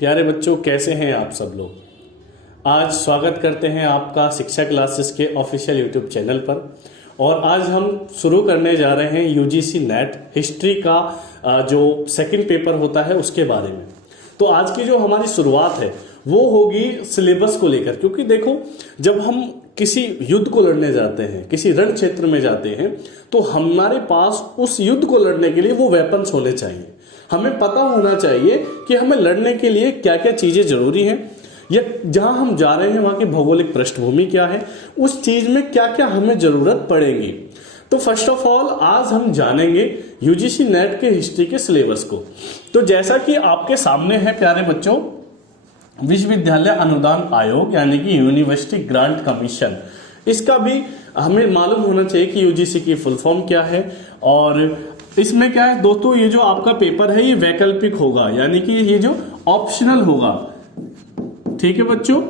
प्यारे बच्चों, कैसे हैं आप सब लोग। आज स्वागत करते हैं आपका शिक्षा क्लासेस के ऑफिशियल यूट्यूब चैनल पर। और आज हम शुरू करने जा रहे हैं यूजीसी नेट हिस्ट्री का जो सेकंड पेपर होता है उसके बारे में। तो आज की जो हमारी शुरुआत है वो होगी सिलेबस को लेकर, क्योंकि देखो जब हम किसी युद्ध को लड़ने जाते हैं, किसी रण क्षेत्र में जाते हैं, तो हमारे पास उस युद्ध को लड़ने के लिए वो वेपन्स होने चाहिए। हमें पता होना चाहिए कि हमें लड़ने के लिए क्या क्या चीजें जरूरी हैं, या जहां हम जा रहे हैं वहां की भौगोलिक पृष्ठभूमि क्या है, उस चीज में क्या क्या हमें जरूरत पड़ेगी। तो फर्स्ट ऑफ ऑल आज हम जानेंगे यूजीसी नेट के हिस्ट्री के सिलेबस को। तो जैसा कि आपके सामने है प्यारे बच्चों, विश्वविद्यालय अनुदान आयोग यानी कि यूनिवर्सिटी ग्रांट कमीशन, इसका भी हमें मालूम होना चाहिए कि यूजीसी की फुल फॉर्म क्या है। और इसमें क्या है दोस्तों, ये जो आपका पेपर है ये वैकल्पिक होगा, यानी कि ये जो ऑप्शनल होगा। ठीक है बच्चों,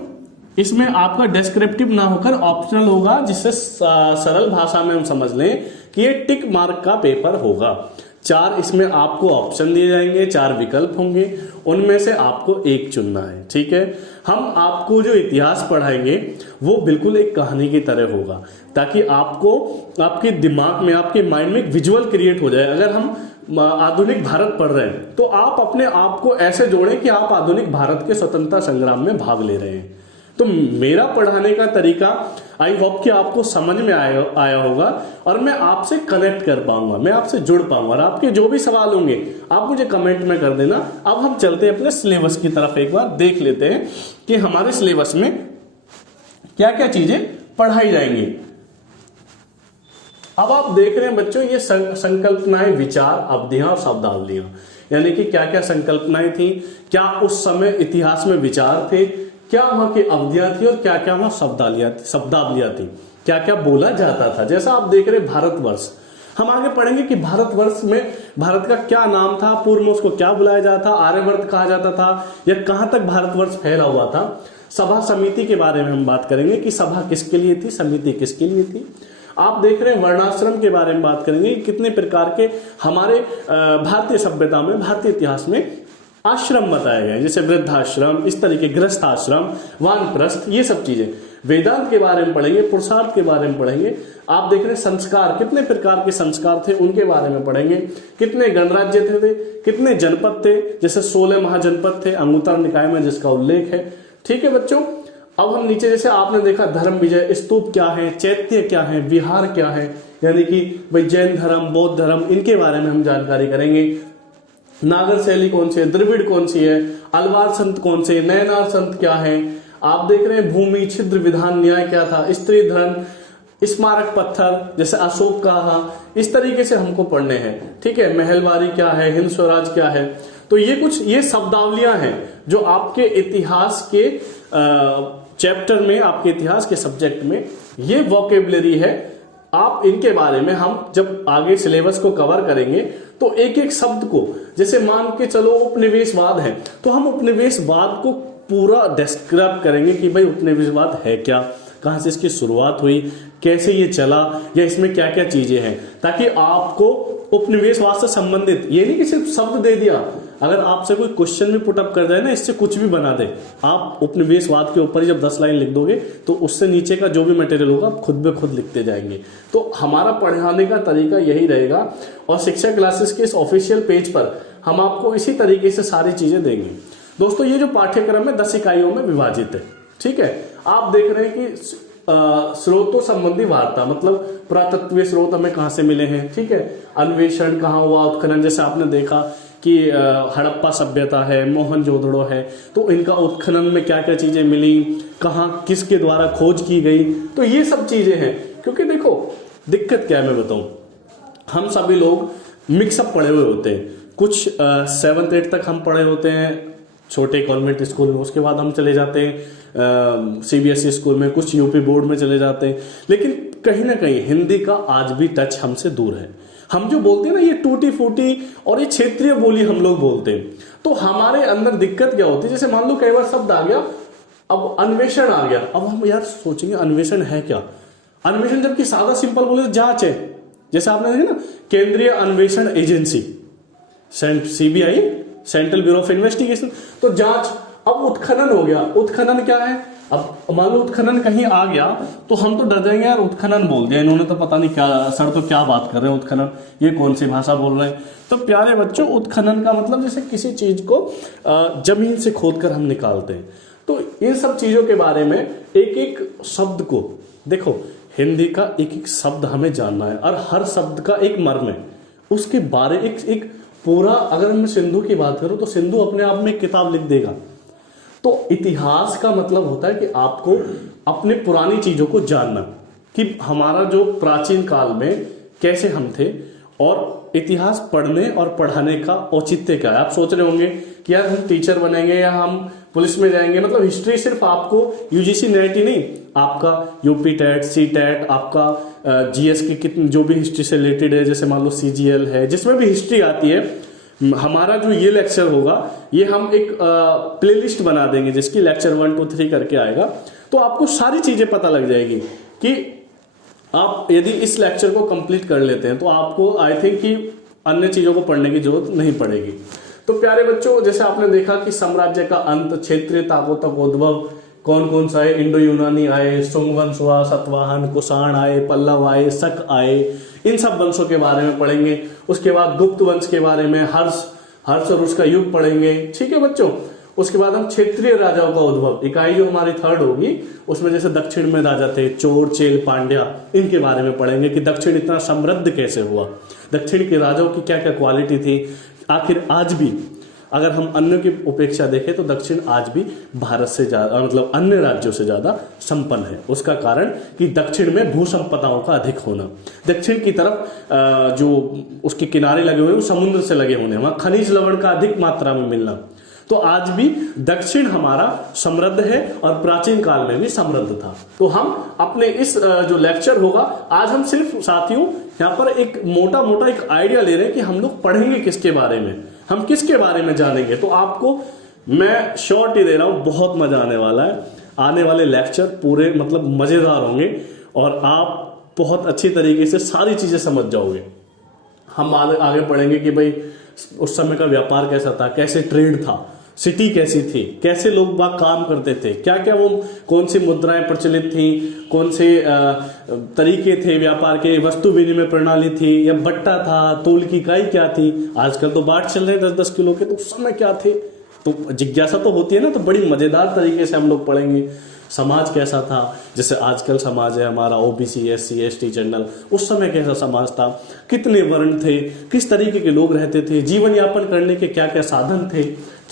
इसमें आपका डिस्क्रिप्टिव ना होकर ऑप्शनल होगा, जिससे सरल भाषा में हम समझ लें कि ये टिक मार्क का पेपर होगा। 4 इसमें आपको ऑप्शन दिए जाएंगे, 4 विकल्प होंगे, उनमें से आपको एक चुनना है। ठीक है, हम आपको जो इतिहास पढ़ाएंगे वो बिल्कुल एक कहानी की तरह होगा, ताकि आपको आपके दिमाग में, आपके माइंड में एक विजुअल क्रिएट हो जाए। अगर हम आधुनिक भारत पढ़ रहे हैं तो आप अपने आप को ऐसे जोड़ें कि आप आधुनिक भारत के स्वतंत्रता संग्राम में भाग ले रहे हैं। तो मेरा पढ़ाने का तरीका आई होप कि आपको समझ में आया होगा और मैं आपसे कनेक्ट कर पाऊंगा, मैं आपसे जुड़ पाऊंगा। और आपके जो भी सवाल होंगे आप मुझे कमेंट में कर देना। अब हम चलते हैं अपने सिलेबस की तरफ, एक बार देख लेते हैं कि हमारे सिलेबस में क्या क्या चीजें पढ़ाई जाएंगी। अब आप देख रहे हैं बच्चों, ये संकल्पनाएं, विचार, अवधियां और शब्दावलियां, यानी कि क्या क्या संकल्पनाएं थी, क्या उस समय इतिहास में विचार थे, क्या वहां की अवधियां थी और क्या क्या वहां शब्दावलियां थी, क्या क्या बोला जाता था। जैसा आप देख रहे हैं भारतवर्ष, हम आगे पढ़ेंगे कि भारतवर्ष में भारत का क्या नाम था, पूर्व में उसको क्या बुलाया जाता था, आर्यवर्त कहा जाता था, या कहां तक भारतवर्ष फैला हुआ था। सभा समिति के बारे में हम बात करेंगे कि सभा किसके लिए थी, समिति किसके लिए थी। आप देख रहे हैं वर्णाश्रम के बारे में बात करेंगे, कितने प्रकार के हमारे भारतीय सभ्यता में, भारतीय इतिहास में आश्रम बताए गए, जैसे वृद्धाश्रम, इस तरीके गृहस्थाश्रम, वानप्रस्थ, ये सब चीजें। वेदांत के बारे में पढ़ेंगे, पुरुषार्थ के बारे में पढ़ेंगे। आप देख रहे हैं संस्कार, कितने प्रकार के संस्कार थे उनके बारे में पढ़ेंगे। कितने गणराज्य थे, कितने जनपद थे, जैसे 16 महाजनपद थे अंगुत्तर निकाय में जिसका उल्लेख है। ठीक है बच्चों, अब हम नीचे जैसे आपने देखा धर्म विजय, स्तूप क्या है, चैत्य क्या है, विहार क्या है, यानी कि भाई जैन धर्म, बौद्ध धर्म, इनके बारे में हम जानकारी करेंगे। नागर शैली कौन सी है, द्रविड़ कौन सी है, अलवार संत कौन से, नयनार संत क्या है। आप देख रहे हैं भूमि, छिद्र विधान, न्याय क्या था, स्त्री धर्म, स्मारक पत्थर जैसे अशोक का, इस तरीके से हमको पढ़ने हैं। ठीक है, महलवारी क्या है, हिंद स्वराज क्या है। तो ये शब्दावलियां हैं जो आपके इतिहास के चैप्टर में, आपके इतिहास के सब्जेक्ट में ये वोकेबलरी है। आप इनके बारे में हम जब आगे सिलेबस को कवर करेंगे तो एक एक शब्द को, जैसे मान के चलो उपनिवेशवाद है तो हम उपनिवेशवाद को पूरा डिस्क्राइब करेंगे कि भाई उपनिवेशवाद है क्या, कहां से इसकी शुरुआत हुई, कैसे ये चला, या इसमें क्या क्या चीजें हैं, ताकि आपको उपनिवेशवाद से संबंधित, ये नहीं कि सिर्फ शब्द दे दिया। अगर आपसे कोई क्वेश्चन भी पुटअप कर जाए ना, इससे कुछ भी बना दे, आप उपनिवेशवाद के ऊपर ही जब 10 लाइन लिख दोगे तो उससे नीचे का जो भी मटेरियल होगा आप खुद ब खुद लिखते जाएंगे। तो हमारा पढ़ाने का तरीका यही रहेगा, और शिक्षा क्लासेस के इस ऑफिशियल पेज पर हम आपको इसी तरीके से सारी चीजें देंगे। दोस्तों ये जो पाठ्यक्रम है 10 इकाइयों में विभाजित है। ठीक है, आप देख रहे हैं कि स्रोतों संबंधी वार्ता, मतलब पुरातत्वीय स्रोत हमें कहां से मिले हैं। ठीक है, अन्वेषण कहां हुआ, उत्खनन, जैसे आपने देखा कि हड़प्पा सभ्यता है, मोहनजोदड़ो है, तो इनका उत्खनन में क्या क्या चीजें मिली, कहां किसके द्वारा खोज की गई। तो ये सब चीजें हैं, क्योंकि देखो दिक्कत क्या है मैं बताऊं, हम सभी लोग मिक्सअप पढ़े हुए होते हैं। कुछ 7th 8th तक हम पढ़े होते हैं छोटे कॉन्वेंट स्कूल में, उसके बाद हम चले जाते हैं सीबीएसई स्कूल में, कुछ यूपी बोर्ड में चले जाते हैं। लेकिन कहीं ना कहीं हिंदी का आज भी टच हमसे दूर है। हम जो बोलते हैं ना, ये टूटी फूटी और ये क्षेत्रीय बोली हम लोग बोलते हैं, तो हमारे अंदर दिक्कत क्या होती है, जैसे मान लो कई बार शब्द आ गया, अब अन्वेषण आ गया, अब हम यार सोचेंगे अन्वेषण है क्या। अन्वेषण जबकि सादा सिंपल बोले तो जांच है, जैसे आपने देखा ना केंद्रीय अन्वेषण agency, CBI central bureau of investigation. तो जांच, अब उत्खनन हो गया। उत्खनन क्या है? अब मान लो उत्खनन कहीं आ गया तो हम तो डर जाएंगे, यार उत्खनन बोल दिया इन्होंने तो पता नहीं क्या, सर तो क्या बात कर रहे हैं, उत्खनन ये कौन सी भाषा बोल रहे हैं। तो प्यारे बच्चों, उत्खनन का मतलब जैसे किसी चीज को जमीन से खोदकर हम निकालते हैं। तो इन सब चीजों के बारे में एक एक शब्द को देखो, हिंदी का एक एक शब्द हमें जानना है और हर शब्द का एक मर्म है, उसके बारे एक पूरा। अगर मैं सिंधु की बात करूं तो सिंधु अपने आप में एक किताब लिख देगा। तो इतिहास का मतलब होता है कि आपको अपने पुरानी चीजों को जानना, कि हमारा जो प्राचीन काल में कैसे हम थे, और इतिहास पढ़ने और पढ़ाने का औचित्य क्या है। आप सोच रहे होंगे कि यार हम टीचर बनेंगे या हम पुलिस में जाएंगे, मतलब हिस्ट्री सिर्फ आपको यूजीसी नेट ही नहीं, आपका यूपी टेट, सी टेट, आपका जीएस की कितनी जो भी हिस्ट्री से रिलेटेड है, जैसे मान लो सीजीएल है जिसमें भी हिस्ट्री आती है, हमारा जो ये लेक्चर होगा ये हम एक प्लेलिस्ट बना देंगे जिसकी लेक्चर 1 2 3 करके आएगा। तो आपको सारी चीजें पता लग जाएगी कि आप यदि इस लेक्चर को कंप्लीट कर लेते हैं तो आपको आई थिंक कि अन्य चीजों को पढ़ने की जरूरत नहीं पड़ेगी। तो प्यारे बच्चों, जैसे आपने देखा कि साम्राज्य का अंत, क्षेत्रीय ताकों तक उद्भव कौन कौन सा है, इंडो यूनानी आए, सुंग वंश हुआ, सतवाहन, कुषाण आए, पल्लव आए, शक आए, इन सब वंशों के बारे में पढ़ेंगे। उसके बाद गुप्त वंश के बारे में, हर्ष और उसका युग पढ़ेंगे। ठीक है बच्चों। उसके बाद हम क्षेत्रीय राजाओं का उद्भव, इकाई जो हमारी 3rd होगी, उसमें जैसे दक्षिण में राजा थे चोर, चेल, पांड्या, इनके बारे में पढ़ेंगे कि दक्षिण इतना समृद्ध कैसे हुआ, दक्षिण के राजाओं की क्या क्या क्वालिटी थी। आखिर आज भी अगर हम अन्य की उपेक्षा देखें तो दक्षिण आज भी भारत से ज्यादा, मतलब अन्य राज्यों से ज्यादा संपन्न है। उसका कारण कि दक्षिण में भू संपदाओं का अधिक होना, दक्षिण की तरफ जो उसके किनारे लगे हुए हैं वो समुद्र से लगे होने, वहां खनिज लवण का अधिक मात्रा में मिलना। तो आज भी दक्षिण हमारा समृद्ध है और प्राचीन काल में भी समृद्ध था। तो हम अपने इस जो लेक्चर होगा, आज हम सिर्फ साथियों यहाँ पर एक मोटा मोटा एक आइडिया ले रहे हैं कि हम लोग पढ़ेंगे किसके बारे में, हम किसके बारे में जानेंगे। तो आपको मैं शॉर्ट ही दे रहा हूं, बहुत मजा आने वाला है। आने वाले लेक्चर पूरे मतलब मजेदार होंगे और आप बहुत अच्छी तरीके से सारी चीजें समझ जाओगे। हम आगे पढ़ेंगे कि भाई उस समय का व्यापार कैसा था, कैसे ट्रेड था, सिटी कैसी थी, कैसे लोग बाग काम करते थे, क्या क्या वो कौन सी मुद्राएं प्रचलित थी, कौन से तरीके थे व्यापार के, वस्तु विनिमय प्रणाली थी या बट्टा था, तोल की इकाई क्या थी। आजकल तो बाट चल रहे 10-10 किलो के, तो उस समय क्या थे। तो जिज्ञासा तो होती है ना, तो बड़ी मजेदार तरीके से हम लोग पढ़ेंगे। समाज कैसा था, जैसे आजकल समाज है हमारा ओबीसी, एससी, एसटी जनरल, उस समय कैसा समाज था, कितने वर्ण थे, किस तरीके के लोग रहते थे, जीवन यापन करने के क्या क्या साधन थे।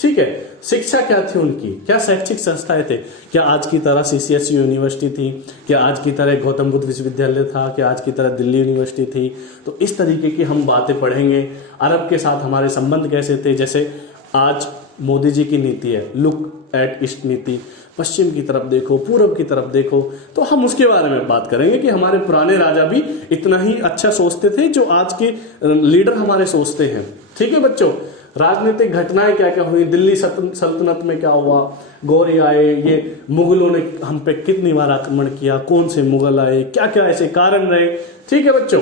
ठीक है, शिक्षा क्या थी उनकी, क्या शैक्षिक संस्थाएं थे, क्या आज की तरह सीसीएसई यूनिवर्सिटी थी, क्या आज की तरह गौतम बुद्ध विश्वविद्यालय था, क्या आज की तरह दिल्ली यूनिवर्सिटी थी। तो इस तरीके की हम बातें पढ़ेंगे। अरब के साथ हमारे संबंध कैसे थे, जैसे आज मोदी जी की नीति है लुक एट ईस्ट नीति, पश्चिम की तरफ देखो, पूर्व की तरफ देखो। तो हम उसके बारे में बात करेंगे कि हमारे पुराने राजा भी इतना ही अच्छा सोचते थे जो आज के लीडर हमारे सोचते हैं। ठीक है बच्चों। राजनीतिक घटनाएं क्या क्या हुई, दिल्ली सल्तनत में क्या हुआ, गौरी आए, ये मुगलों ने हम पे कितनी बार आक्रमण किया, कौन से मुगल आए, क्या क्या ऐसे कारण रहे। ठीक है बच्चों।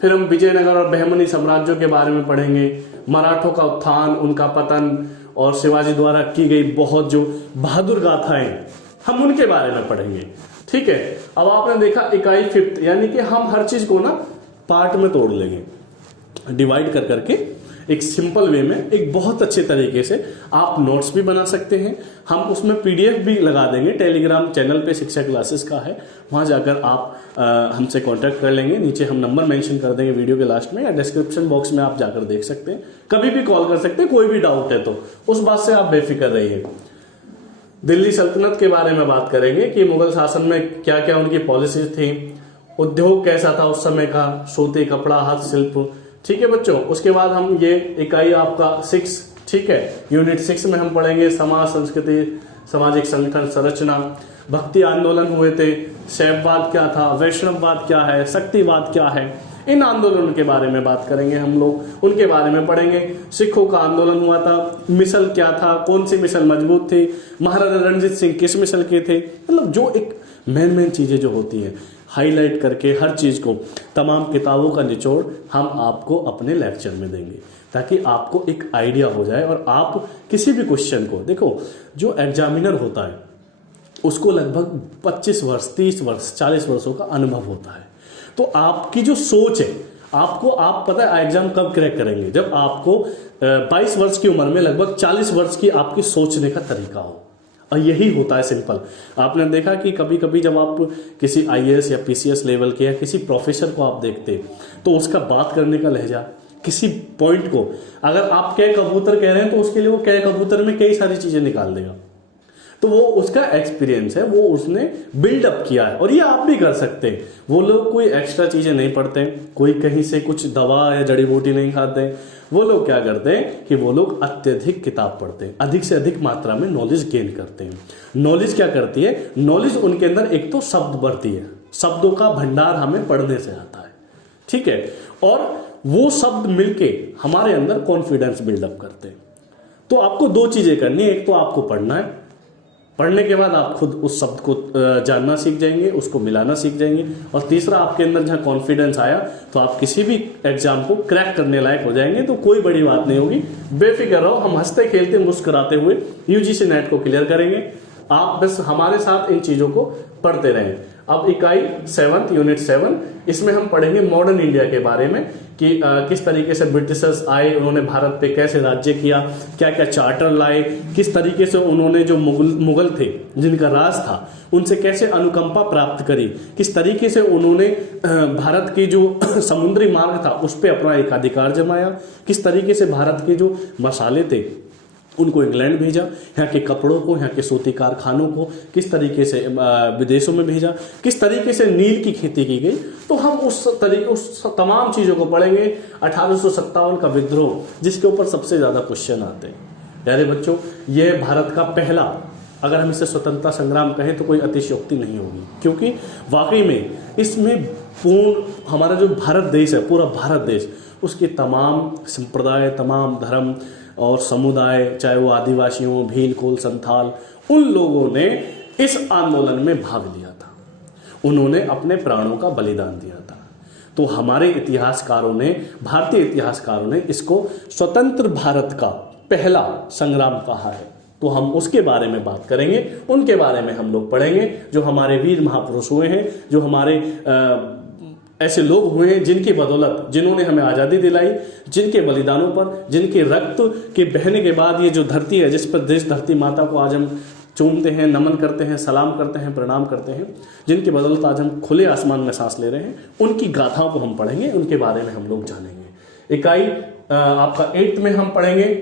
फिर हम विजयनगर और बहमनी साम्राज्यों के बारे में पढ़ेंगे, मराठों का उत्थान, उनका पतन और शिवाजी द्वारा की गई बहुत जो बहादुर गाथाएं, हम उनके बारे में पढ़ेंगे। ठीक है। अब आपने देखा इकाई 5th, यानी कि हम हर चीज को ना पार्ट में तोड़ लेंगे, डिवाइड कर करके एक सिंपल वे में, एक बहुत अच्छे तरीके से आप नोट्स भी बना सकते हैं। हम उसमें पीडीएफ भी लगा देंगे, टेलीग्राम चैनल पे शिक्षा क्लासेस का है, वहां जाकर आप हमसे कांटेक्ट कर लेंगे। नीचे हम नंबर मेंशन कर देंगे वीडियो के लास्ट में, या डिस्क्रिप्शन बॉक्स में आप जाकर देख सकते हैं, कभी भी कॉल कर सकते हैं, कोई भी डाउट है तो उस बात से आप बेफिक्र रहिए। दिल्ली सल्तनत के बारे में बात करेंगे कि मुगल शासन में क्या क्या उनकी पॉलिसीज थी, उद्योग कैसा था उस समय का, सूती, कपड़ा, हस्तशिल्प। ठीक है बच्चों। उसके बाद हम ये इकाई आपका 6, ठीक है, यूनिट 6 में हम पढ़ेंगे समाज, संस्कृति, सामाजिक संगठन, संरचना, भक्ति आंदोलन हुए थे, शैववाद क्या था, वैष्णववाद क्या है, शक्तिवाद क्या है, इन आंदोलनों के बारे में बात करेंगे हम लोग, उनके बारे में पढ़ेंगे। सिखों का आंदोलन हुआ था, मिसल क्या था, कौन सी मिसल मजबूत थी, महाराजा रणजीत सिंह किस मिसल के थे, मतलब जो एक मेन चीजें जो होती हैं हाईलाइट करके हर चीज़ को, तमाम किताबों का निचोड़ हम आपको अपने लेक्चर में देंगे, ताकि आपको एक आइडिया हो जाए और आप किसी भी क्वेश्चन को, देखो जो एग्जामिनर होता है उसको लगभग 25 वर्ष, 30 वर्ष, 40 वर्षों का अनुभव होता है। तो आपकी जो सोच है, आपको, आप पता है एग्जाम कब क्रैक करेंगे, जब आपको 22 वर्ष की उम्र में लगभग 40 वर्ष की आपकी सोचने का तरीका हो। और यही होता है सिंपल। आपने देखा कि कभी कभी जब आप किसी आईएएस या पीसीएस लेवल के या किसी प्रोफेसर को आप देखते, तो उसका बात करने का लहजा, किसी पॉइंट को अगर आप कै कबूतर कह रहे हैं तो उसके लिए वो कै कबूतर में कई सारी चीजें निकाल देगा। तो वो उसका एक्सपीरियंस है, वो उसने बिल्डअप किया है। और ये आप भी कर सकते हैं। वो लोग कोई एक्स्ट्रा चीजें नहीं पढ़ते, कोई कहीं से कुछ दवा या जड़ी बूटी नहीं खाते। वो लोग क्या करते हैं कि वो लोग अत्यधिक किताब पढ़ते हैं, अधिक से अधिक मात्रा में नॉलेज गेन करते हैं। नॉलेज क्या करती है, नॉलेज उनके अंदर एक तो शब्द बढ़ती है, शब्दों का भंडार हमें पढ़ने से आता है, ठीक है, और वो शब्द मिलके हमारे अंदर कॉन्फिडेंस बिल्डअप करते हैं। तो आपको दो चीजें करनी है, एक तो आपको पढ़ना है, पढ़ने के बाद आप खुद उस शब्द को जानना सीख जाएंगे, उसको मिलाना सीख जाएंगे, और तीसरा आपके अंदर जहां कॉन्फिडेंस आया तो आप किसी भी एग्जाम को क्रैक करने लायक हो जाएंगे। तो कोई बड़ी बात नहीं होगी, बेफिक्र रहो, हम हंसते खेलते मुस्कुराते हुए यूजीसी नेट को क्लियर करेंगे। आप बस हमारे साथ इन चीजों को पढ़ते रहें। अब इकाई 7 यूनिट 7, इसमें हम पढ़ेंगे मॉडर्न इंडिया के बारे में कि किस तरीके से ब्रिटिशर्स आए, उन्होंने भारत पे कैसे राज्य किया, क्या क्या चार्टर लाए, किस तरीके से उन्होंने जो मुगल थे जिनका राज था उनसे कैसे अनुकंपा प्राप्त करी, किस तरीके से उन्होंने भारत की जो समुद्री मार्ग था उस पर अपना एक अधिकार जमाया, किस तरीके से भारत के जो मसाले थे उनको इंग्लैंड भेजा, यहाँ के कपड़ों को, यहाँ के सूती कारखानों को किस तरीके से विदेशों में भेजा, किस तरीके से नील की खेती की गई। तो हम उस तमाम चीज़ों को पढ़ेंगे। 1857 का विद्रोह, जिसके ऊपर सबसे ज़्यादा क्वेश्चन आते हैं। प्यारे बच्चों, यह भारत का पहला, अगर हम इसे स्वतंत्रता संग्राम कहें तो कोई अतिशयोक्ति नहीं होगी, क्योंकि वाकई में इसमें पूर्ण हमारा जो भारत देश है, पूरा भारत देश, उसके तमाम संप्रदाय, तमाम धर्म और समुदाय, चाहे वो आदिवासी हो, भील, कोल, संथाल, उन लोगों ने इस आंदोलन में भाग लिया था। उन्होंने अपने प्राणों का बलिदान दिया था। तो हमारे इतिहासकारों ने, भारतीय इतिहासकारों ने इसको स्वतंत्र भारत का पहला संग्राम कहा है। तो हम उसके बारे में बात करेंगे, उनके बारे में हम लोग पढ़ेंगे, जो हमारे वीर महापुरुष हुए हैं, जो हमारे ऐसे लोग हुए हैं जिनकी बदौलत, जिन्होंने हमें आज़ादी दिलाई, जिनके बलिदानों पर, जिनके रक्त के बहने के बाद ये जो धरती है, जिस पर देश धरती माता को आज हम चूमते हैं, नमन करते हैं, सलाम करते हैं, प्रणाम करते हैं, जिनकी बदौलत आज हम खुले आसमान में सांस ले रहे हैं, उनकी गाथाओं को हम पढ़ेंगे, उनके बारे में हम लोग जानेंगे। इकाई आपका 8 में हम पढ़ेंगे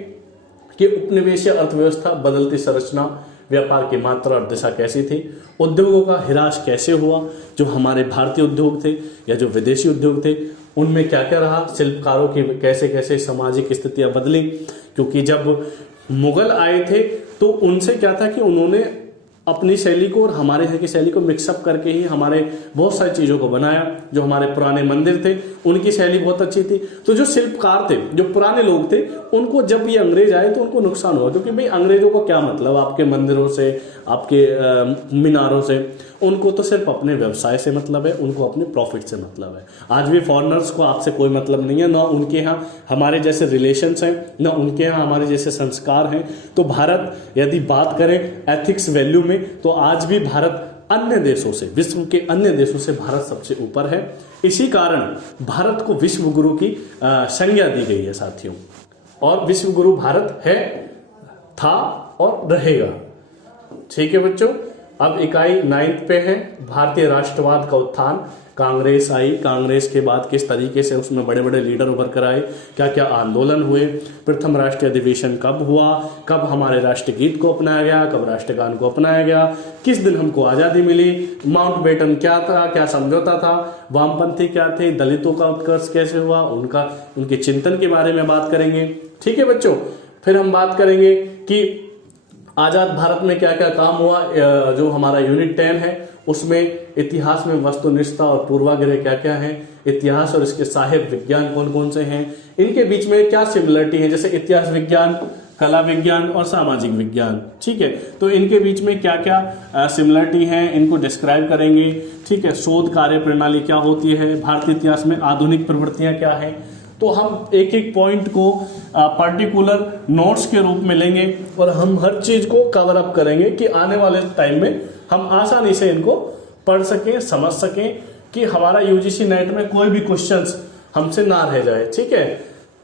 कि उपनिवेशीय अर्थव्यवस्था, बदलती संरचना, व्यापार की मात्रा और दिशा कैसी थी, उद्योगों का हिरास कैसे हुआ, जो हमारे भारतीय उद्योग थे या जो विदेशी उद्योग थे उनमें क्या क्या रहा, शिल्पकारों की कैसे कैसे सामाजिक स्थितियां बदली। क्योंकि जब मुगल आए थे तो उनसे क्या था कि उन्होंने अपनी शैली को और हमारे यहाँ की शैली को मिक्सअप करके ही हमारे बहुत सारी चीज़ों को बनाया। जो हमारे पुराने मंदिर थे उनकी शैली बहुत अच्छी थी। तो जो शिल्पकार थे, जो पुराने लोग थे, उनको जब ये अंग्रेज आए तो उनको नुकसान हुआ, क्योंकि भाई अंग्रेजों को क्या मतलब आपके मंदिरों से, आपके मीनारों से, उनको तो सिर्फ अपने व्यवसाय से मतलब है, उनको अपने प्रॉफिट से मतलब है। आज भी फॉरेनर्स को आपसे कोई मतलब नहीं है, ना उनके यहाँ हमारे जैसे रिलेशंस हैं, ना उनके यहाँ हमारे जैसे संस्कार हैं। तो भारत, यदि बात करें एथिक्स वैल्यू में, तो आज भी भारत अन्य देशों से, विश्व के अन्य देशों से भारत सबसे ऊपर है। इसी कारण भारत को विश्व गुरु की संज्ञा दी गई है साथियों, और विश्व गुरु भारत है, था और रहेगा। ठीक है बच्चों, अब इकाई 9 पे है भारतीय राष्ट्रवाद का उत्थान। कांग्रेस आई, कांग्रेस के बाद किस तरीके से उसमें बड़े बड़े लीडर उभर कर आए, क्या क्या आंदोलन हुए, प्रथम राष्ट्रीय अधिवेशन कब हुआ, कब हमारे राष्ट्रगीत को अपनाया गया, कब राष्ट्रगान को अपनाया गया, किस दिन हमको आज़ादी मिली, माउंटबेटन क्या था, क्या समझौता था, वामपंथी क्या थे, दलितों का उत्कर्ष कैसे हुआ, उनके चिंतन के बारे में बात करेंगे। ठीक है बच्चों, फिर हम बात करेंगे कि आज़ाद भारत में क्या क्या काम हुआ। जो हमारा यूनिट 10 है उसमें इतिहास में वस्तुनिष्ठता और पूर्वाग्रह क्या क्या है, इतिहास और इसके साहित्य विज्ञान कौन कौन से हैं, इनके बीच में क्या सिमिलरिटी है। जैसे इतिहास विज्ञान कला विज्ञान और सामाजिक विज्ञान। ठीक है, तो इनके बीच में क्या क्या सिमिलरिटी है इनको डिस्क्राइब करेंगे। ठीक है, शोध कार्य प्रणाली क्या होती है, भारतीय इतिहास में आधुनिक प्रवृत्तियां क्या है। तो हम एक एक पॉइंट को पर्टिकुलर नोट्स के रूप में लेंगे और हम हर चीज को कवर अप करेंगे कि आने वाले टाइम में हम आसानी से इनको पढ़ सकें, समझ सकें, कि हमारा यूजीसी नेट में कोई भी क्वेश्चंस हमसे ना रह जाए। ठीक है,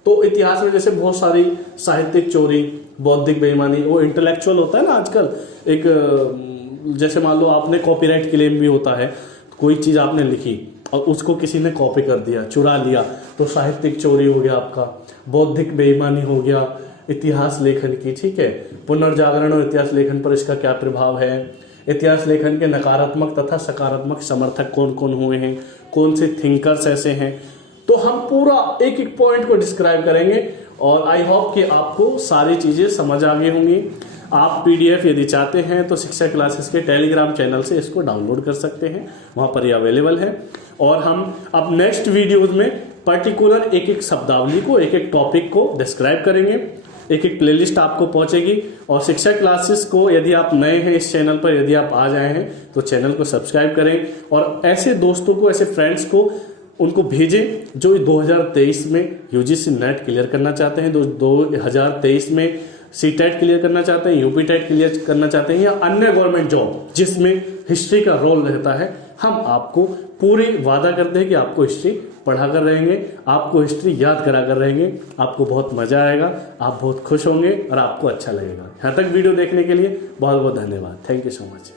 तो इतिहास में जैसे बहुत सारी साहित्यिक चोरी, बौद्धिक बेईमानी, वो इंटेलेक्चुअल होता है ना आजकल, एक जैसे मान लो आपने कॉपीराइट क्लेम भी होता है, कोई चीज आपने लिखी और उसको किसी ने कॉपी कर दिया, चुरा लिया, तो साहित्यिक चोरी हो गया आपका, बौद्धिक बेईमानी हो गया इतिहास लेखन की। ठीक है, पुनर्जागरण और इतिहास लेखन पर इसका क्या प्रभाव है, इतिहास लेखन के नकारात्मक तथा सकारात्मक समर्थक कौन कौन हुए हैं, कौन से थिंकर्स ऐसे हैं। तो हम पूरा एक एक पॉइंट को डिस्क्राइब करेंगे और आई होप कि आपको सारी चीजें समझ आ गई होंगी। आप पीडीएफ यदि चाहते हैं तो शिक्षा क्लासेस के टेलीग्राम चैनल से इसको डाउनलोड कर सकते हैं, वहां पर ये अवेलेबल है। और हम अब नेक्स्ट वीडियोज में पर्टिकुलर एक एक शब्दावली को, एक एक टॉपिक को डिस्क्राइब करेंगे, एक एक प्लेलिस्ट आपको पहुंचेगी। और शिक्षा क्लासेस को यदि आप नए हैं इस चैनल पर, यदि आप आ जाए हैं तो चैनल को सब्सक्राइब करें और ऐसे दोस्तों को, ऐसे फ्रेंड्स को उनको भेजें जो 2023 में यूजीसी नेट क्लियर करना चाहते हैं, 2023 में सीटेट क्लियर करना चाहते हैं, यूपी टेट क्लियर करना चाहते हैं, या अन्य गवर्नमेंट जॉब जिसमें हिस्ट्री का रोल रहता है। हम आपको पूरी वादा करते हैं कि आपको हिस्ट्री पढ़ा कर रहेंगे, आपको हिस्ट्री याद करा कर रहेंगे, आपको बहुत मजा आएगा, आप बहुत खुश होंगे और आपको अच्छा लगेगा। यहाँ तक वीडियो देखने के लिए बहुत बहुत धन्यवाद। Thank you so much.